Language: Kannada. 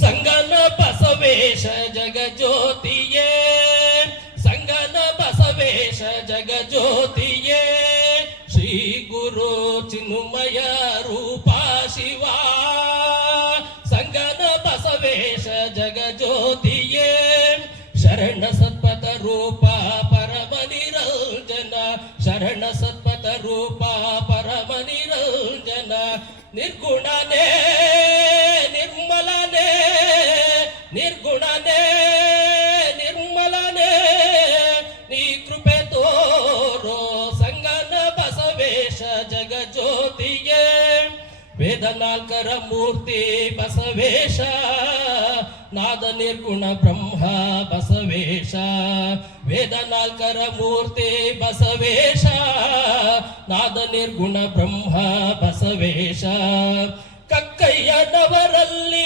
ಸಂಗನ ಬಸವೇಶ ಜಗಜ್ಯೋತಿಯೇ, ಸಂಗನ ಬಸವೇಶ ಜಗಜ್ಯೋತಿಯೇ, ಶ್ರೀ ಗುರು ಚಿನ್ಮಯ ರೂಪ ಶಿವ. ಸಂಗನ ಬಸವೇಶ ಜಗಜ್ಯೋತಿಯೇ, ಶರಣ ಸತ್ಪಥ ರೂಪ ಪರಮ ನಿರಂಜನ, ಶರಣ ಸತ್ಪಥ ರೂಪ ಪರಮ ನಿರಂಜನ. ನಿರ್ಗುಣನೇ ನಿರ್ಮಲನೇ, ನಿರ್ಗುಣನೇ ನಿರ್ಮಲನೇ, ನೀ ಕೃಪೆ ತೋರೋ ಸಂಗನ ಬಸವೇಶ ಜಗಜ್ಯೋತಿಯೇ. ವೇದ ನಾಲ್ಕರ ಮೂರ್ತಿ ಬಸವೇಶ, ನಾದ ನಿರ್ಗುಣ ಬ್ರಹ್ಮ ಬಸವೇಶ. ವೇದ ನಾಲ್ಕರ ಮೂರ್ತಿ ಬಸವೇಶ, ನಾದ ನಿರ್ಗುಣ ಬ್ರಹ್ಮ ಬಸವೇಶ. ಕಕ್ಕಯ್ಯನವರಲ್ಲಿ